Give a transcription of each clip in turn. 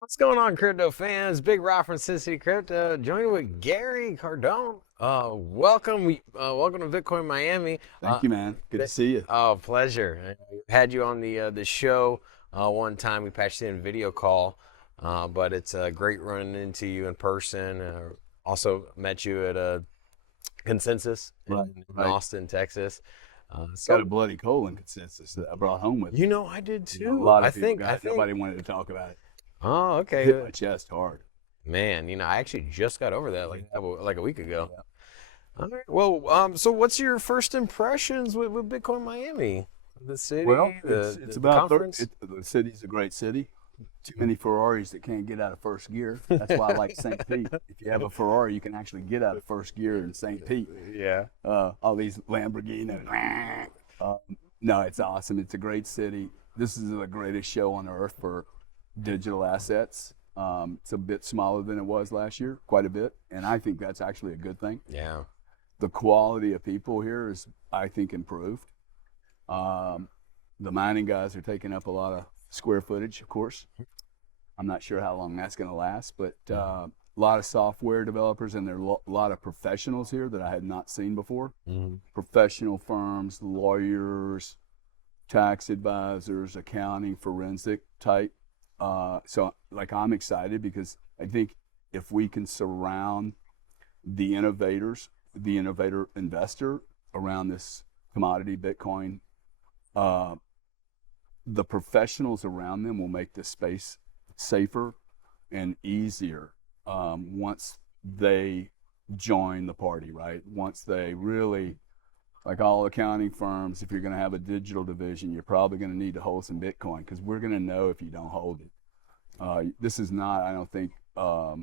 What's going on, crypto fans? Big Rob from Sin City Crypto, joined with Gary Cardone. Welcome to Bitcoin Miami. Thank you, man. Good to th- see you. oh, pleasure. I had you on the show one time. We patched in a video call, but it's great running into you in person. Also met you at a consensus Right, in right. Austin, Texas. Got a So bloody colon consensus that I brought home with me. I did A too. lot I of people think I got it. think. Nobody wanted to talk about it. Oh, It hit okay. my chest hard. Man, I actually just got over that Yeah, like a week ago. yeah. All right. Well, so what's your first impressions with Bitcoin Miami? The Well, city, it's the about conference? the city's a great city. Too many Ferraris that can't get out of first gear. That's why I like St. Pete. If you have a Ferrari, you can actually get out of first gear in St. Pete. Yeah. All these Lamborghini. Um, no, it's awesome. It's a great city. This is the greatest show on earth for digital assets. It's a bit smaller than it was last year, quite a bit, and I think that's actually a good thing. Yeah. The quality of people here is, I think, improved. Um, the mining guys are taking up a lot of square footage, of course. I'm not sure how long that's going to last, but a lot of software developers, and there are a lot of professionals here that I had not seen before. Mm-hmm. Professional firms, lawyers, tax advisors, accounting, forensic type. So I'm excited because I think if we can surround the innovators, the innovator investor around this commodity, Bitcoin, uh, the professionals around them will make this space safer and easier once they join the party, right? Once they really, like all accounting firms, if you're going to have a digital division, you're probably going to need to hold some Bitcoin because we're going to know if you don't hold it. This is not, I don't think, a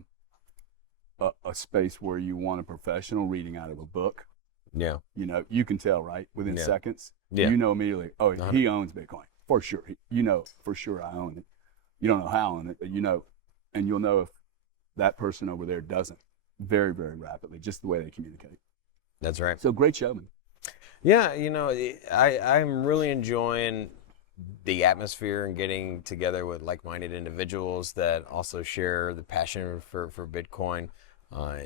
space where you want a professional reading out of a book. Yeah. You know, you can tell, right? Within Yeah. seconds, Yeah. you know immediately, oh, 100. he owns Bitcoin for sure. You know for sure I own it. You don't know how I own it, but you know, and you'll know if that person over there doesn't very, very rapidly, just the way they communicate. That's right. So great showman. Yeah, I'm really enjoying the atmosphere and getting together with like-minded individuals that also share the passion for Bitcoin. Uh,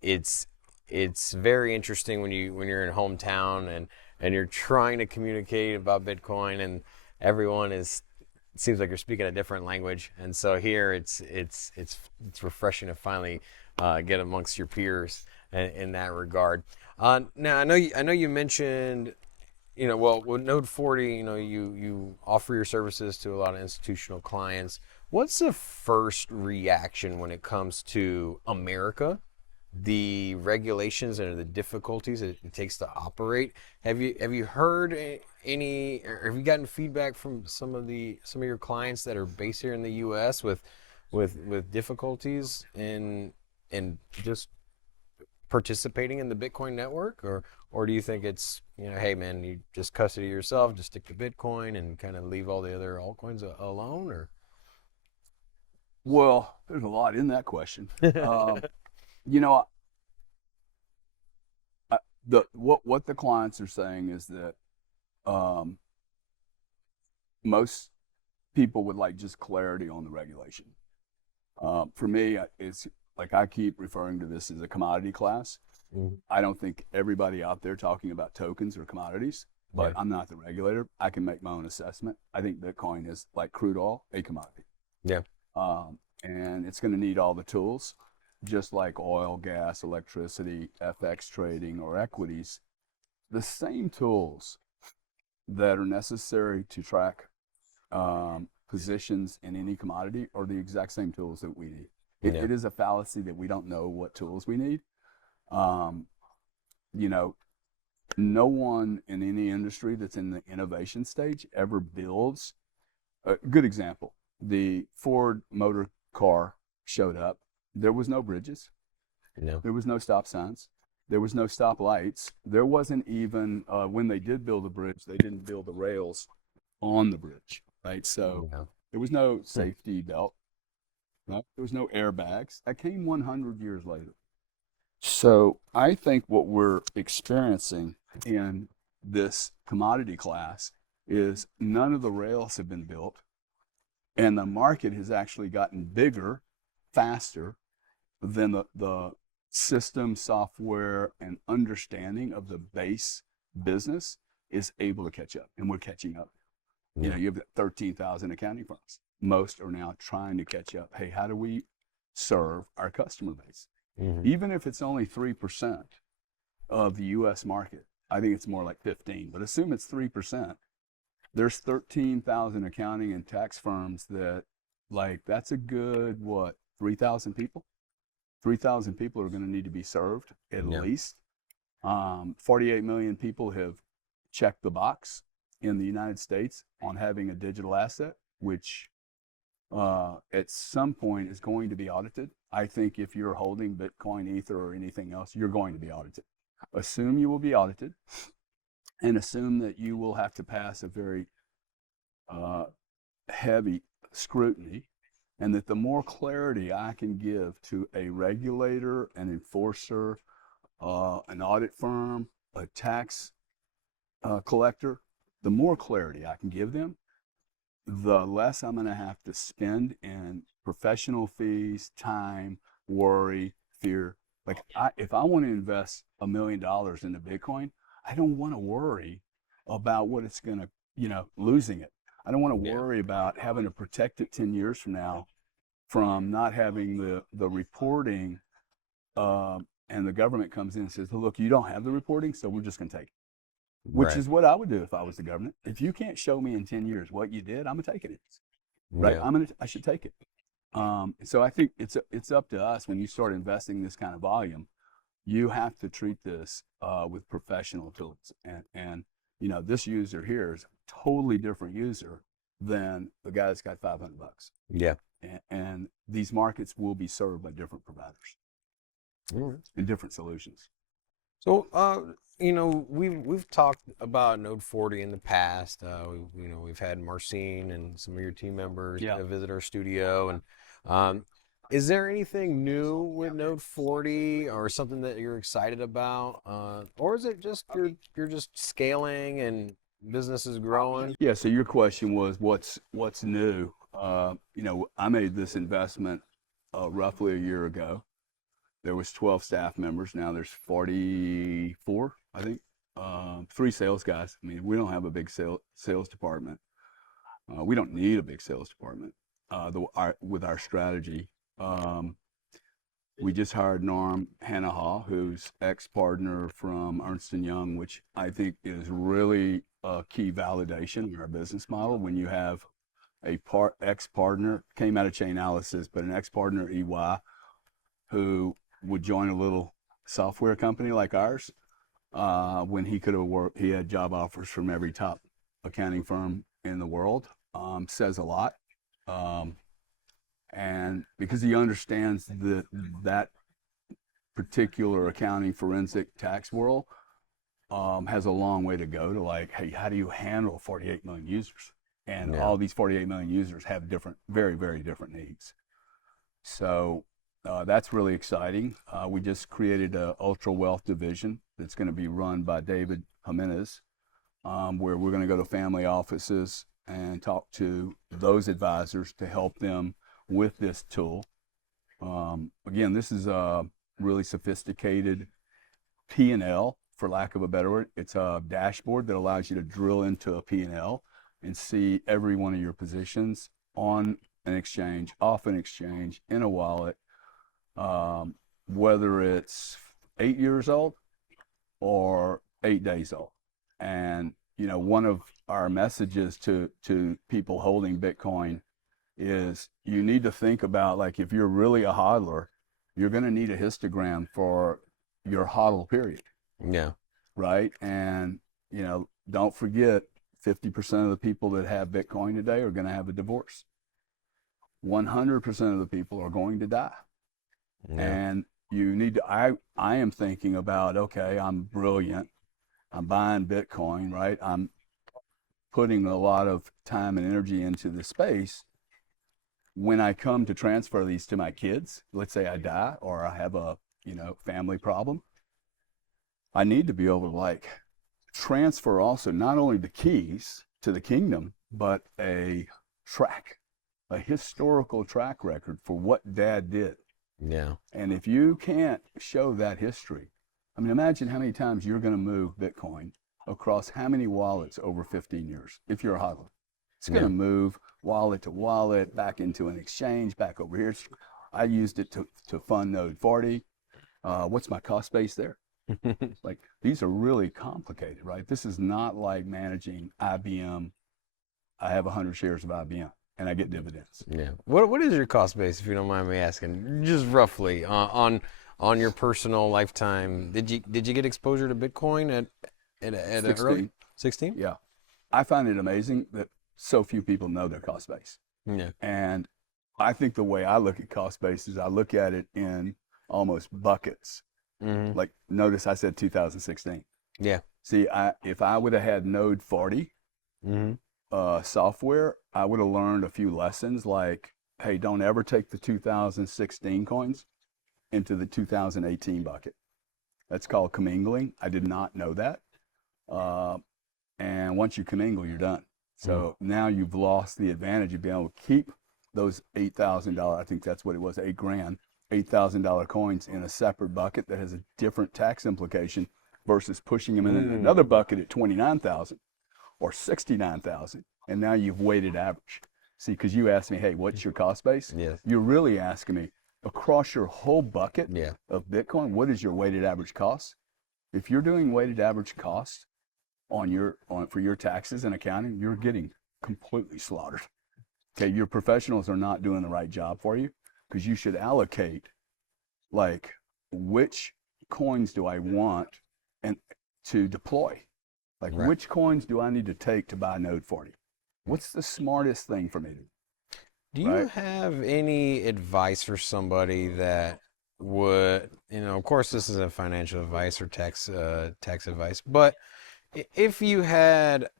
it's it's very interesting when you're in hometown and you're trying to communicate about Bitcoin and everyone is it seems like you're speaking a different language. And so here it's refreshing to finally get amongst your peers in that regard. Now I know you mentioned well, with Node 40, you offer your services to a lot of institutional clients. What's the first reaction when it comes to America, the regulations and the difficulties it takes to operate? Have you heard any, or have you gotten feedback from some of your clients that are based here in the U.S. with difficulties in just participating in the Bitcoin network, or do you think it's hey man, you just custody yourself, just stick to Bitcoin and kind of leave all the other altcoins alone, or Well, there's a lot in that question. You know, what the clients are saying is that um, most people would like just clarity on the regulation. For me, it's like I keep referring to this as a commodity class. Mhm. I don't think everybody out there talking about tokens or commodities, Yeah, but I'm not the regulator. I can make my own assessment. I think Bitcoin is like crude oil, a commodity. yeah, And it's going to need all the tools, just like oil, gas, electricity, FX trading, or equities. The same tools that are necessary to track positions in any commodity are the exact same tools that we need. yeah, It is a fallacy that we don't know what tools we need. Um, you know, no one in any industry that's in the innovation stage ever builds. A good example: the Ford motor car showed up. There was no bridges. no, There was no stop signs. There was no stop lights. There wasn't even when they did build the bridge, they didn't build the rails on the bridge, right? So no, there was no hmm. safety belt. Right? There was no airbags. That came 100 years later. So I think what we're experiencing in this commodity class is none of the rails have been built. And the market has actually gotten bigger, faster than the system, software, and understanding of the base business is able to catch up. And we're catching up. You know, Yeah. you've got 13,000 accounting firms. Most are now trying to catch up. Hey, how do we serve our customer base? Hmm. Even if it's only 3% of the US market, I think it's more like 15, but assume it's 3%. There's 13,000 accounting and tax firms that, like, that's a good, what, 3,000 people? 3,000 people are going to need to be served at Yeah. least. 48 million people have checked the box in the United States on having a digital asset, which at some point is going to be audited. I think if you're holding Bitcoin, Ether, or anything else, you're going to be audited. Assume you will be audited, and assume that you will have to pass a very heavy scrutiny, and that the more clarity I can give to a regulator, an enforcer, an audit firm, a tax collector, the more clarity I can give them, the less I'm going to have to spend in professional fees, time, worry, fear. Like, if I want to invest $1 million into Bitcoin, I don't want to worry about what it's going to, losing it. I don't want to Yeah. worry about having to protect it 10 years from now from not having the reporting. And the government comes in and says, look, you don't have the reporting, so we're just going to take it. Which Right. is what I would do if I was the government. If you can't show me in 10 years what you did, I'm going to take it. Right? Yeah. I should take it. So I think it's up to us when you start investing this kind of volume. You have to treat this with professional tools, and this user here is a totally different user than the guy that's got $500, Yeah. and these markets will be served by different providers All right. and different solutions. So, we've talked about Node 40 in the past. We've had Marcin and some of your team members Yeah. visit our studio. And is there anything new with Node 40 or something that you're excited about, or is it just you're just scaling and business is growing? Yeah. So your question was what's new? I made this investment roughly a year ago. There was 12 staff members. Now there's 44, I think. 3 sales guys. I mean, we don't have a big sales department. We don't need a big sales department with our strategy. We just hired Norm Hanaha, who's ex-partner from Ernst & Young, which I think is really a key validation in our business model. When you have a ex-partner, came out of Chainalysis, but an ex-partner at EY, who would join a little software company like ours, when he could have worked, he had job offers from every top accounting firm in the world, says a lot. And because he understands that particular accounting, forensic, tax world, has a long way to go to, like, hey, how do you handle 48 million users? And Yeah. all these 48 million users have different, very, very different needs. So that's really exciting. We just created an ultra wealth division that's going to be run by David Jimenez, where we're going to go to family offices and talk to those advisors to help them with this tool. Again, this is a really sophisticated P&L, for lack of a better word. It's a dashboard that allows you to drill into a P&L and see every one of your positions on an exchange, off an exchange, in a wallet, whether it's 8 years old or 8 days old. And one of our messages to people holding Bitcoin is you need to think about, like, if you're really a hodler, you're going to need a histogram for your hodl period. Yeah. Right? And don't forget, 50% of the people that have Bitcoin today are going to have a divorce. 100% of the people are going to die. Yeah. And you need to, I am thinking about, okay, I'm brilliant. I'm buying Bitcoin, right? I'm putting a lot of time and energy into the space. When I come to transfer these to my kids, let's say I die or I have a, family problem, I need to be able to, like, transfer also not only the keys to the kingdom, but a track, a historical track record for what Dad did. Yeah. And if you can't show that history, I mean, imagine how many times you're going to move Bitcoin across how many wallets over 15 years if you're a hodler. It's going to move wallet to wallet, back into an exchange, back over here. I used it to fund Node 40. What's my cost base there? Like, these are really complicated, right? This is not like managing IBM. I have 100 shares of IBM and I get dividends. Yeah. What is your cost base, if you don't mind me asking, just roughly on your personal lifetime? Did you get exposure to Bitcoin at an 16. early 16? Yeah. I find it amazing that so few people know their cost base. Yeah. And I think the way I look at cost base is I look at it in almost buckets. Mm-hmm. Like, notice I said 2016. Yeah. See, if I would have had Node 40 software, I would have learned a few lessons like, hey, don't ever take the 2016 coins into the 2018 bucket. That's called commingling. I did not know that. And once you commingle, you're done. So now you've lost the advantage of being able to keep those $8,000, I think that's what it was, $8,000, $8,000 coins in a separate bucket that has a different tax implication versus pushing them in another bucket at 29,000 or 69,000. And now you've weighted average. See, because you asked me, hey, what's your cost base? Yes. You're really asking me, across your whole bucket Yeah. of Bitcoin, what is your weighted average cost? If you're doing weighted average cost for your taxes and accounting, you're getting completely slaughtered. Okay, your professionals are not doing the right job for you, because you should allocate, like, which coins do I want and to deploy? Like, Right. which coins do I need to take to buy Node 40? What's the smartest thing for me to do? Do you Right. have any advice for somebody that would, of course, this isn't financial advice or tax advice, but if you had,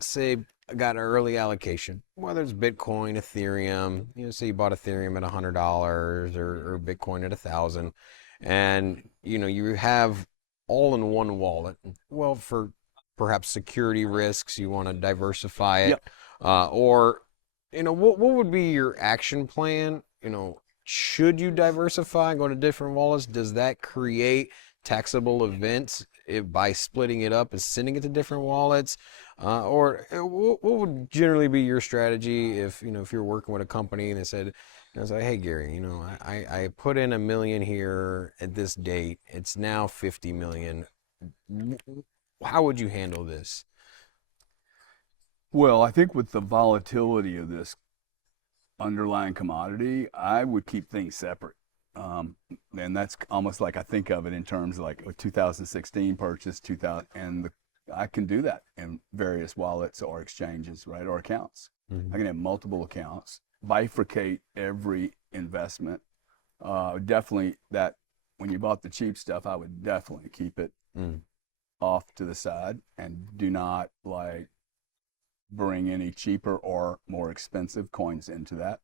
say, got an early allocation, whether it's Bitcoin, Ethereum, say you bought Ethereum at $100 or Bitcoin at 1,000, and you have all in one wallet. Well, for perhaps security risks, you want to diversify it, Yep. or what would be your action plan? Should you diversify and go to different wallets? Does that create taxable events by splitting it up and sending it to different wallets? Or what would generally be your strategy if you're working with a company and they said, it's like, hey Gary, I put in $1 million here at this date. It's now 50 million. How would you handle this? Well, I think with the volatility of this underlying commodity, I would keep things separate. And that's almost like I think of it in terms of like a 2016 purchase, 2000, and I can do that in various wallets or exchanges, right, or accounts. Mm-hmm. I can have multiple accounts, bifurcate every investment. Definitely that when you bought the cheap stuff, I would definitely keep it off to the side and do not like bring any cheaper or more expensive coins into that.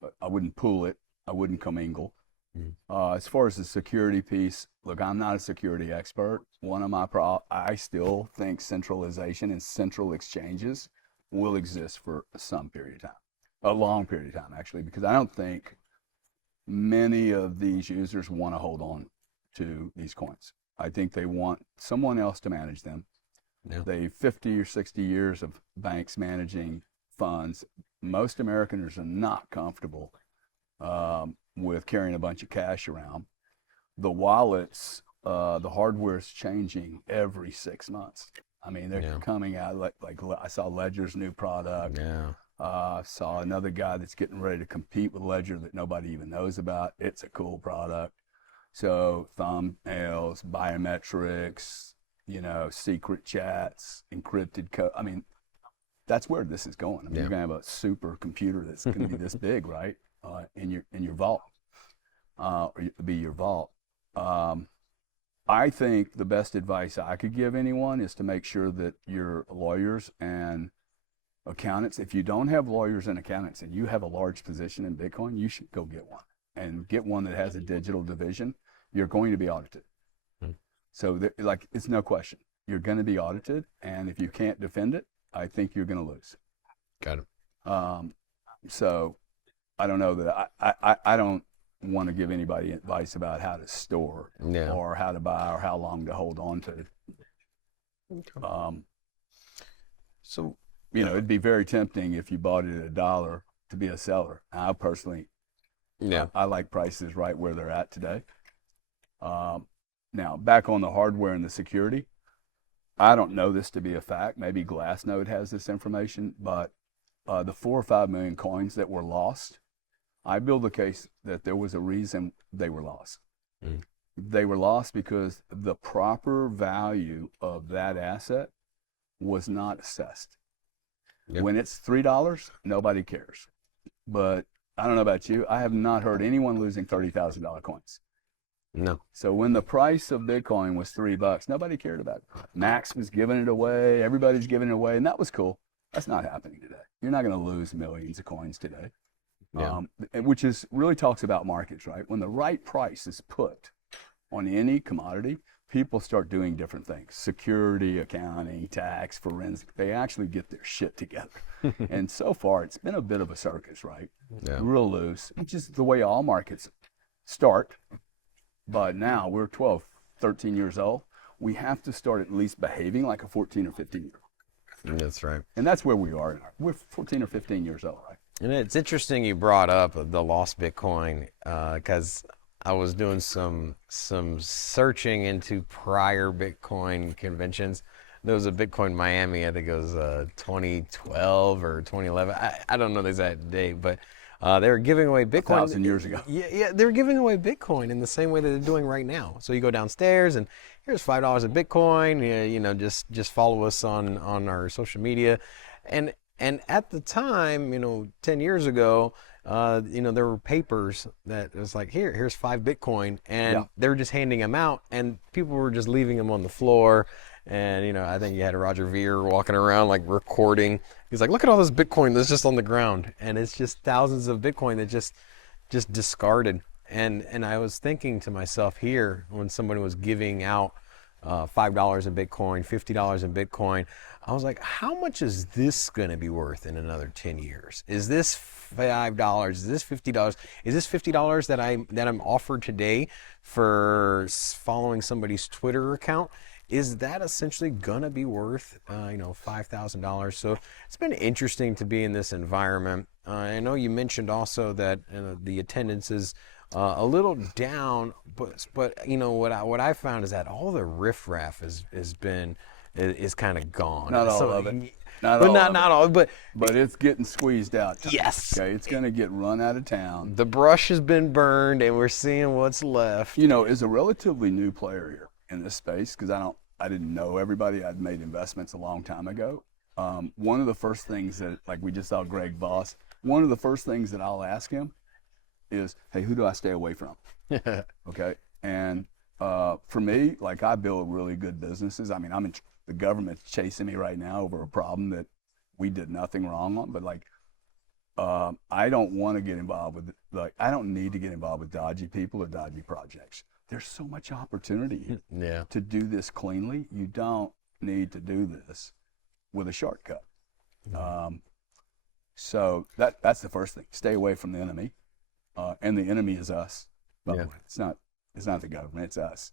But I wouldn't pool it. I wouldn't commingle. As far as the security piece, look, I'm not a security expert. One of my I still think centralization and central exchanges will exist for some period of time, a long period of time actually, because I don't think many of these users want to hold on to these coins. I think they want someone else to manage them. Yeah. They 50 or 60 years of banks managing funds. Most Americans are not comfortable with carrying a bunch of cash around. The wallets, the hardware is changing every 6 months. I mean, they're coming out like I saw Ledger's new product. Yeah. Saw another guy that's getting ready to compete with Ledger that nobody even knows about. It's a cool product. So thumbnails, biometrics, secret chats, encrypted code. I mean, that's where this is going. I mean, you're gonna have a super computer that's gonna be this big, right? In your vault, or be your vault. I think the best advice I could give anyone is to make sure that your lawyers and accountants, if you don't have lawyers and accountants and you have a large position in Bitcoin, you should go get one and get one that has a digital division. You're going to be audited. So it's no question. You're going to be audited. And if you can't defend it, I think you're going to lose. Got it. So I don't know that I don't want to give anybody advice about how to store Yeah. or how to buy or how long to hold on to. Okay. Um, So, it'd be very tempting if you bought it at $1 to be a seller. I personally, yeah. I like prices right where they're at today. Um, Now, back on the hardware and the security, I don't know this to be a fact. Maybe Glassnode has this information, but the 4 or 5 million coins that were lost, I build the case that there was a reason they were lost. Mm. They were lost because the proper value of that asset was not assessed. Yep. When it's $3, nobody cares. But I don't know about you, I have not heard anyone losing $30,000 coins. No. So when the price of Bitcoin was $3, nobody cared about it. Max was giving it away, everybody's giving it away, and that was cool. That's not happening today. You're not going to lose millions of coins today. Yeah. Which is really talks about markets, right? When the right price is put on any commodity, people start doing different things: security, accounting, tax, forensic. They actually get their shit together. And so far, it's been a bit of a circus, right? Yeah. Real loose, which is the way all markets start. But now we're 12, 13 years old. We have to start at least behaving like a 14 or 15-year-old. That's right. And that's where we are. We're 14 or 15 years old, right? And it's interesting you brought up the lost Bitcoin because I was doing some searching into prior Bitcoin conventions. There was a Bitcoin Miami, I think it was 2012 or 2011. I don't know the exact date, but they were giving away Bitcoin 1,000 years ago. Yeah, they're giving away Bitcoin in the same way that they're doing right now. So you go downstairs and here's $5 of Bitcoin. Just follow us on our social media, and at the time, 10 years ago, there were papers that was like, here's 5 Bitcoin, and Yeah. they were just handing them out, and people were just leaving them on the floor. And, I think you had Roger Ver walking around, like, recording. He's like, look at all this Bitcoin that's just on the ground. And it's just thousands of Bitcoin that just discarded. And I was thinking to myself here, when somebody was giving out $5 in Bitcoin, $50 in Bitcoin, I was like, how much is this going to be worth in another 10 years? Is this $5? Is this $50? Is this $50 that I'm offered today for following somebody's Twitter account? Is that essentially gonna be worth $5,000? So it's been interesting to be in this environment. I know you mentioned also that the attendance is a little down, but what I found is that all the riffraff is kind of gone. Not all So, of it. Not all, but it's getting squeezed out. yes. Okay, it's going to get run out of town. The brush has been burned, and we're seeing what's left. As a relatively new player here in this space, because I didn't know everybody. I'd made investments a long time ago. One of the first things that, like we just saw Greg Voss, one of the first things that I'll ask him is, hey, who do I stay away from? Okay. And for me, like, I build really good businesses. I mean, the government's chasing me right now over a problem that we did nothing wrong on, but like, I don't want to get involved with, I don't need to get involved with dodgy people or dodgy projects. There's so much opportunity Yeah. to do this cleanly. You don't need to do this with a shortcut. So that's the first thing. Stay away from the enemy, and the enemy is us. By the way, it's not the government. It's us.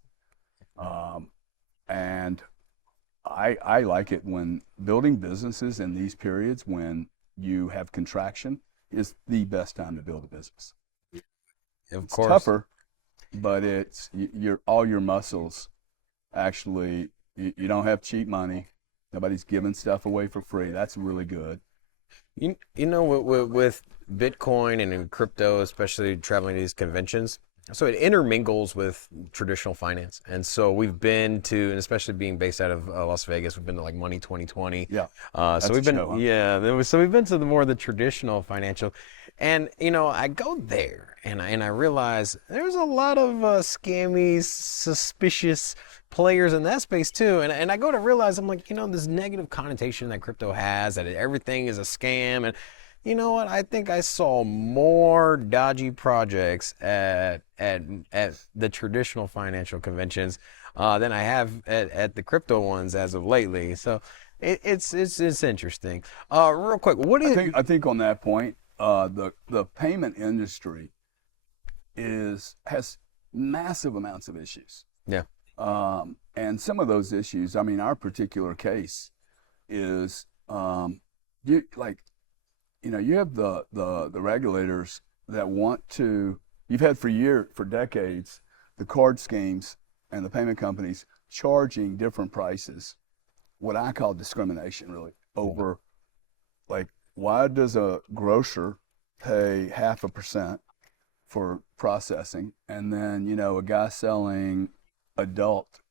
And I like it when building businesses in these periods when you have contraction is the best time to build a business. Of It's course. tougher, but it's all your muscles. Actually, you don't have cheap money. Nobody's giving stuff away for free. That's really good. With Bitcoin and in crypto, especially traveling to these conventions, so it intermingles with traditional finance. And so we've been to, and especially being based out of Las Vegas, we've been to like Money 2020. Yeah. So we've been, show, huh? yeah. So we've been to more of the traditional financial, and I go there and I realize there's a lot of scammy, suspicious players in that space too. And I go to realize, I'm like, this negative connotation that crypto has, that everything is a scam. And you know what? I think I saw more dodgy projects at the traditional financial conventions than I have at the crypto ones as of lately. So it's interesting. Real quick, what is? I think on that point, the payment industry has massive amounts of issues. Yeah. And some of those issues, I mean, our particular case is you like, you have the regulators that want to. You've had for decades, the card schemes and the payment companies charging different prices, what I call discrimination, really, over, like, why does a grocer pay 0.5% for processing, and then, a guy selling adult,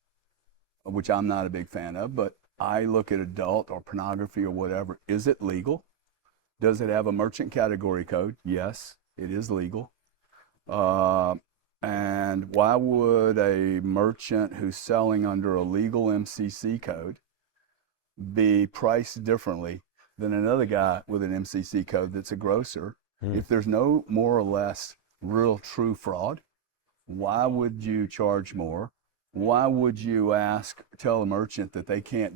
which I'm not a big fan of, but I look at adult or pornography or whatever, is it legal? Does it have a merchant category code? Yes, it is legal. And why would a merchant who's selling under a legal MCC code be priced differently than another guy with an MCC code that's a grocer? If there's no more or less real true fraud, why would you charge more? Why would you tell a merchant that they can't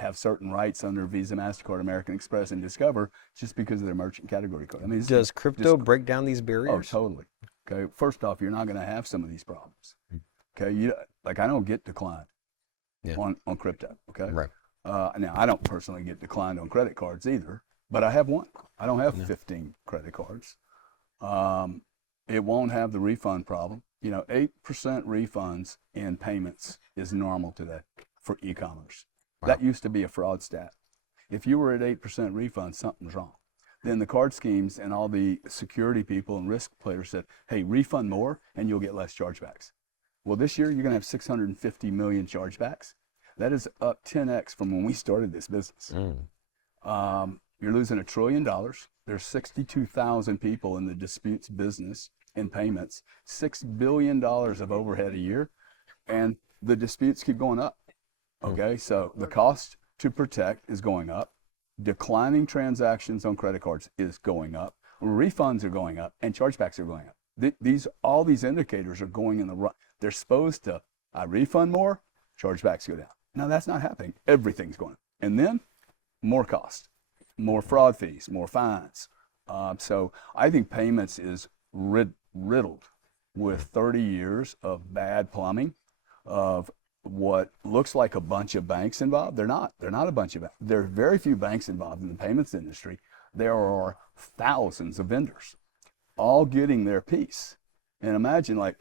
have certain rights under Visa, MasterCard, American Express, and Discover just because of their merchant category code? I mean, does crypto break down these barriers? Oh, totally. Okay, first off, you're not going to have some of these problems. Okay, I don't get declined on crypto. Okay, right. Now I don't personally get declined on credit cards either, but I have one. I don't have 15 credit cards. It won't have the refund problem. 8% refunds in payments is normal today for e-commerce. Wow. That used to be a fraud stat. If you were at 8% refund, something's wrong. Then the card schemes and all the security people and risk players said, hey, refund more and you'll get less chargebacks. Well, this year you're going to have 650 million chargebacks. That is up 10x from when we started this business. You're losing $1 trillion. There's 62,000 people in the disputes business in payments, $6 billion of overhead a year, and the disputes keep going up. Okay, so the cost to protect is going up. Declining transactions on credit cards is going up. Refunds are going up, and chargebacks are going up. All these indicators are going in the right. They're supposed to. I refund more, chargebacks go down. Now that's not happening. Everything's going up, and then more cost, more fraud fees, more fines. So I think payments is riddled with 30 years of bad plumbing, of what looks like a bunch of banks involved. They're not a bunch of banks. There are very few banks involved in the payments industry. There are thousands of vendors all getting their piece. And imagine, like,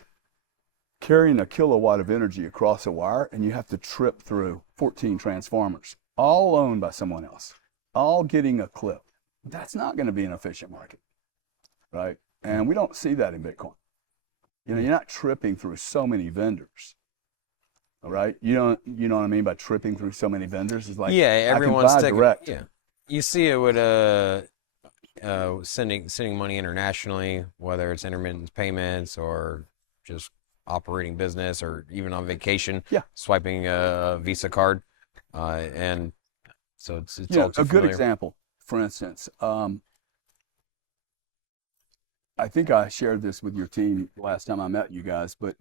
carrying a kilowatt of energy across a wire, and you have to trip through 14 transformers, all owned by someone else, all getting a clip. That's not going to be an efficient market, right? And we don't see that in Bitcoin. You're not tripping through so many vendors. All right, you know what I mean by tripping through so many vendors? Is like, everyone's taking direct. Yeah, you see it with sending money internationally, whether it's intermittent payments or just operating business or even on vacation. Yeah, swiping a Visa card, and so it's all too a good familiar. example. For instance, I think I shared this with your team last time I met you guys, but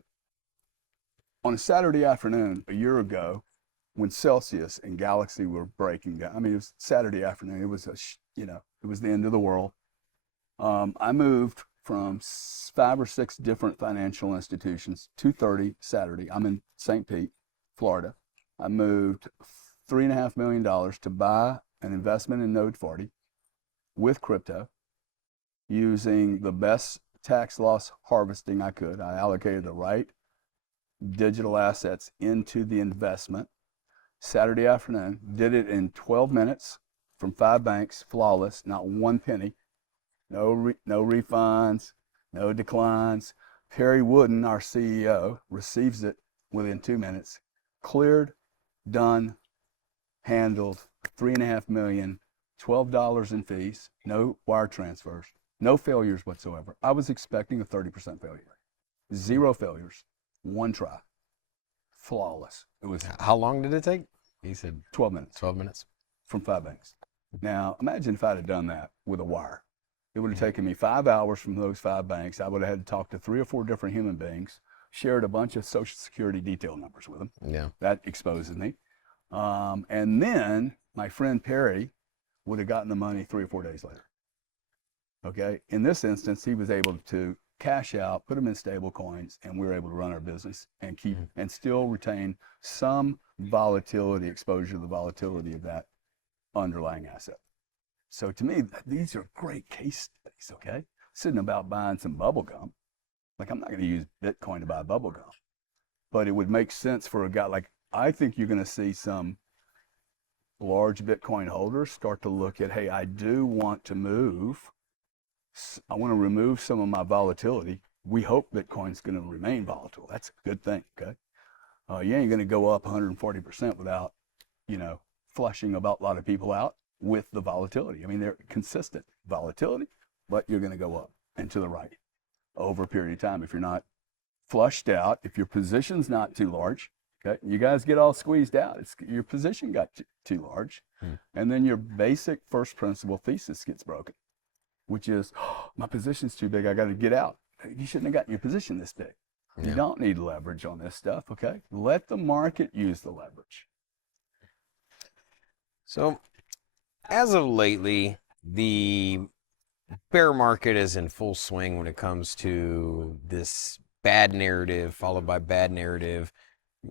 on a Saturday afternoon a year ago, when Celsius and Galaxy were breaking down, I mean, it was Saturday afternoon. It was it was the end of the world. I moved from 5 or 6 different financial institutions. 2:30 Saturday. I'm in St. Pete, Florida. I moved $3.5 million to buy an investment in Node 40 with crypto, using the best tax loss harvesting I could. I allocated the right digital assets into the investment. Saturday afternoon, did it in 12 minutes from 5 banks, flawless, not one penny, no refunds, no declines. Perry Wooden, our CEO, receives it within 2 minutes, cleared, done, handled, $3.5 million, $12 in fees, no wire transfers, no failures whatsoever. I was expecting a 30% failure rate. 0 failures, 1 try, flawless. It was. How long did it take? He said 12 minutes. 12 minutes from 5 banks. Now imagine if I'd have done that with a wire. It would have taken me 5 hours from those 5 banks. I would have had to talk to 3 or 4 different human beings, shared a bunch of Social Security detail numbers with them. Yeah. That exposes me. And then my friend Perry would have gotten the money 3 or 4 days later. Okay. In this instance, he was able to cash out, put them in stable coins, and we were able to run our business and keep and still retain some volatility, exposure to the volatility of that underlying asset. So to me, these are great case studies. Okay. This isn't about buying some bubble gum. Like, I'm not going to use Bitcoin to buy bubble gum, but it would make sense for a guy like, I think you're going to see some large Bitcoin holders start to look at, hey, I do want to move. I want to remove some of my volatility. We hope Bitcoin's going to remain volatile. That's a good thing. Okay. You ain't going to go up 140% without, flushing a lot of people out with the volatility. I mean, they're consistent volatility, but you're going to go up and to the right over a period of time. If you're not flushed out, if your position's not too large, okay, you guys get all squeezed out. Your position got too large, and then your basic first principle thesis gets broken, which is, my position's too big. I got to get out. You shouldn't have gotten your position this big. You don't need leverage on this stuff. Okay, let the market use the leverage. So, as of lately, the bear market is in full swing when it comes to this bad narrative followed by bad narrative.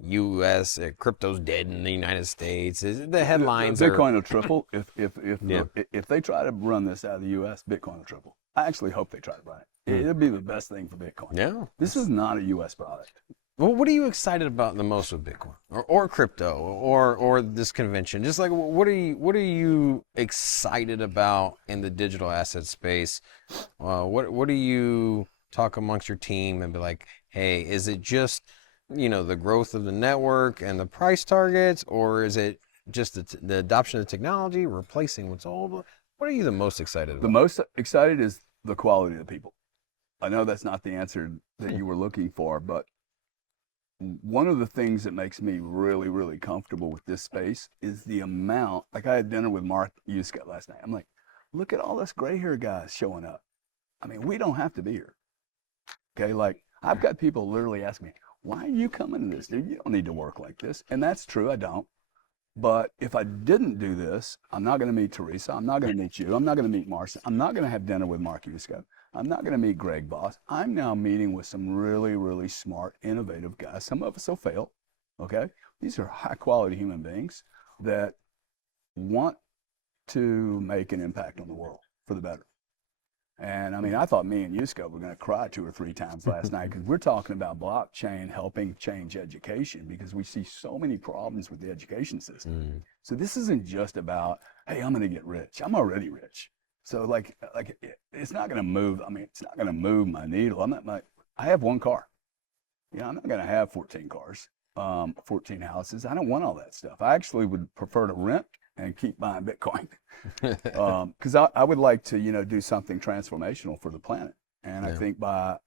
U.S. Crypto's dead in the United States. The headlines Bitcoin are will triple if they try to run this out of the U.S. Bitcoin will triple. I actually hope they try to run it. It'll be the best thing for Bitcoin. Yeah. This is not a U.S. product. Well, what are you excited about the most with Bitcoin or crypto or this convention? Just like what are you excited about in the digital asset space? What do you talk amongst your team and be like, hey, is it just the growth of the network and the price targets, or is it just the adoption of the technology replacing what's old? What are you the most excited about? The most excited is the quality of the people. I know that's not the answer that you were looking for, but one of the things that makes me really, really comfortable with this space is the amount. Like, I had dinner with Mark Yuska last night. I'm like, look at all this gray hair guys showing up. I mean, we don't have to be here. Okay, like, I've got people literally asking me, why are you coming to this, dude? You don't need to work like this. And that's true, I don't. But if I didn't do this, I'm not going to meet Teresa. I'm not going to meet you. I'm not going to meet Marcia. I'm not going to have dinner with Mark Yuska. I'm not going to meet Greg Boss. I'm now meeting with some really, really smart, innovative guys. Some of us will fail, okay? These are high-quality human beings that want to make an impact on the world for the better. And I mean, I thought me and Yusko were going to cry 2 or 3 times last night because we're talking about blockchain helping change education because we see so many problems with the education system. So this isn't just about, hey, I'm going to get rich. I'm already rich. So like it's not going to move. I mean, it's not going to move my needle. I have 1 car. I'm not going to have 14 cars, 14 houses. I don't want all that stuff. I actually would prefer to rent and keep buying Bitcoin. Because I would like to, do something transformational for the planet. And I think by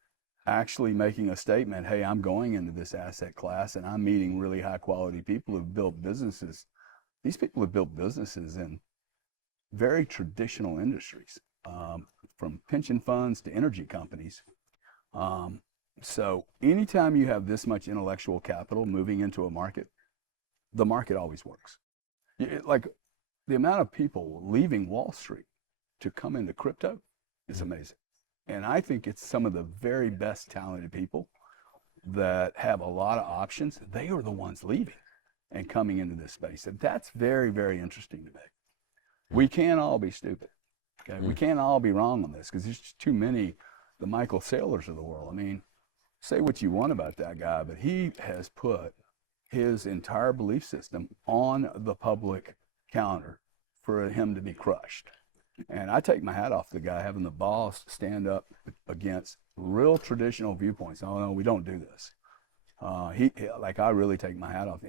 actually making a statement, hey, I'm going into this asset class and I'm meeting really high quality people who've built businesses. These people have built businesses in very traditional industries, from pension funds to energy companies. So anytime you have this much intellectual capital moving into a market, the market always works. Like, the amount of people leaving Wall Street to come into crypto is amazing. And I think it's some of the very best talented people that have a lot of options. They are the ones leaving and coming into this space. And that's very, very interesting to me. We can't all be stupid. Okay? We can't all be wrong on this because there's just too many, the Michael Saylors of the world. I mean, say what you want about that guy, but he has put his entire belief system on the public counter for him to be crushed. And I take my hat off to the guy having the balls stand up against real traditional viewpoints. Oh, no, we don't do this. I really take my hat off.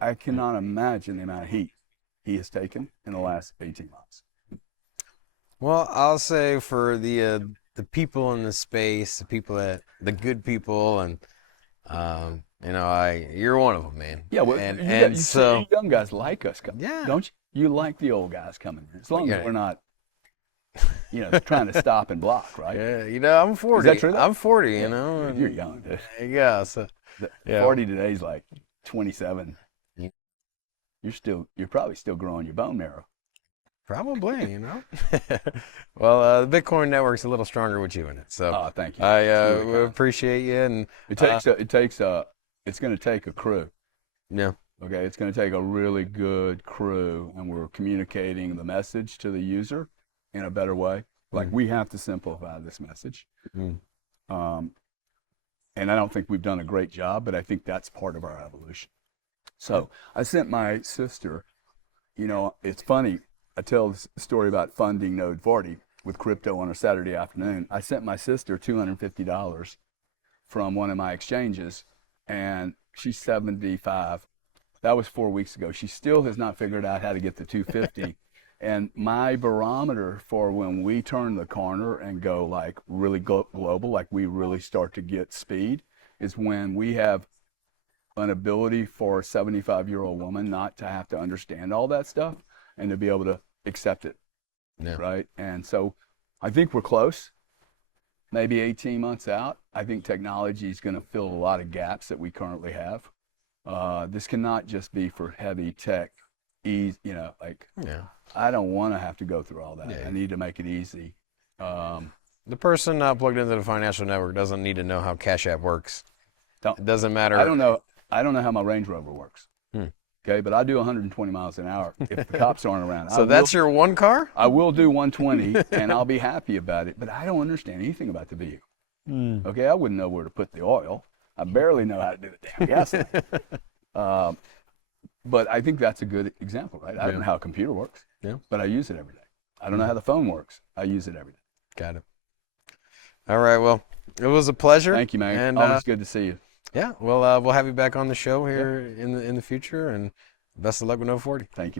I cannot imagine the amount of heat he has taken in the last 18 months. Well, I'll say for the people in the space, the good people, and you're one of them, man. Yeah, well, and so you young guys like us, yeah, don't you? You like the old guys coming in, as long as we're not, trying to stop and block, right? Yeah, I'm 40. Is that true, though? I'm 40. You're young, dude. Yeah, so 40 today is like 27. You're probably still growing your bone marrow. Probably, you know. Well, the Bitcoin network's a little stronger with you in it, so Thank you. I It's really kind. appreciate you. And It's going to take a crew. yeah, Okay, it's going to take a really good crew, and we're communicating the message to the user in a better way. Like we have to simplify this message. mm, Um, and I don't think we've done a great job, but I think that's part of our evolution. So I sent my sister, it's funny. I tell this story about funding Node 40 with crypto on a Saturday afternoon. I sent my sister $250 from one of my exchanges, and she's 75. That was 4 weeks ago. She still has not figured out how to get the 250. And my barometer for when we turn the corner and go like really global, like we really start to get speed, is when we have an ability for a 75-year-old woman not to have to understand all that stuff and to be able to accept it, yeah, right? And so I think we're close. Maybe 18 months out, I think technology is going to fill a lot of gaps that we currently have. This cannot just be for heavy tech, like yeah. I don't want to have to go through all that. Yeah. I need to make it easy. The person not plugged into the financial network doesn't need to know how Cash App works. Don't- It doesn't matter. I don't know how my Range Rover works. Hmm. Okay, but I do 120 miles an hour if the cops aren't around. So that's your one car? I will do 120 and I'll be happy about it, but I don't understand anything about the vehicle. Okay, I wouldn't know where to put the oil. I barely know how to do the damn gasoline. But I think that's a good example, right? I don't know how a computer works, but I use it every day. I don't know how the phone works. I use it every day. Got it. All right, well, it was a pleasure. Thank you, man. And Always good to see you. yeah, well, we'll have you back on the show here in the future, and best of luck with No 40. Thank you.